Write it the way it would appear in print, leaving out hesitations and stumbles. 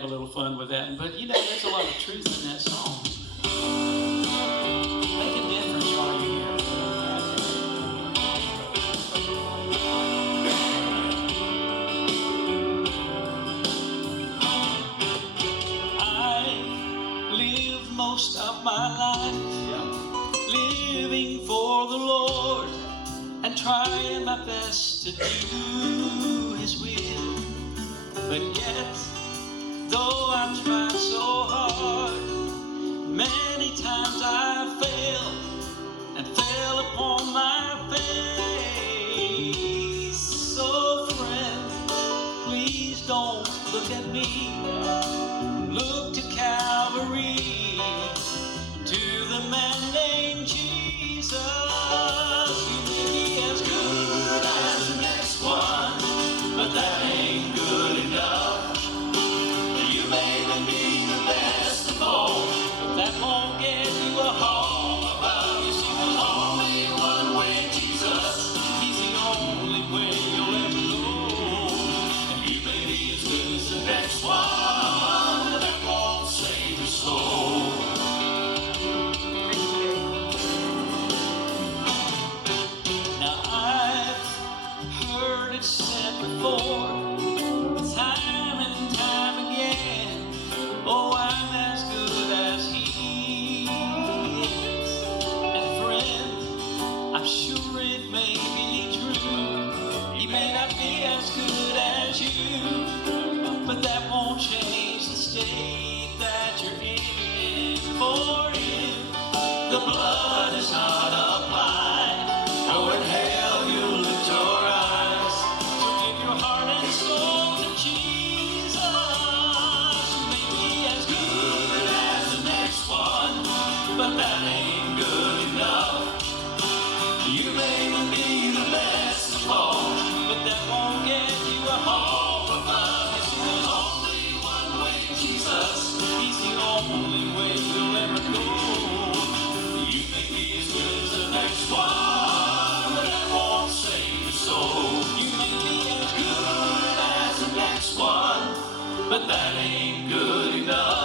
have a little fun with that. But you know, there's a lot of truth in that song. Make a difference while you're here. I live most of my life living for the Lord and trying my best to do His will. But yet, though I try so hard, many times I fail and fell upon my face. So friend, please don't look at me. Look to Calvary, to the man named Jesus. You may be as good as the next one, but that ain't good enough. You may even be the best of all, but that won't get you a home above. You see, there's only one way, Jesus. He's the only way you'll ever go. And you may be as good as the next one, but that won't save your soul. Now I've heard it said before, time and time again, oh, I'm as good as He is. And friend, I'm sure it may be true, He may not be as good as you, but that won't change the state that you're in. For Him, the blood is not applied. Oh, in hell you'll lift your eyes. So give your heart and soul to Jesus. You may be as good as the next one, but that ain't good enough. You may even be the best of all, but that won't get you a home above. You see, there's only one way, Jesus. He's the only way you'll ever go. You may be as good as the next one, but that won't save your soul. You may be as good as the next one, but that ain't good enough.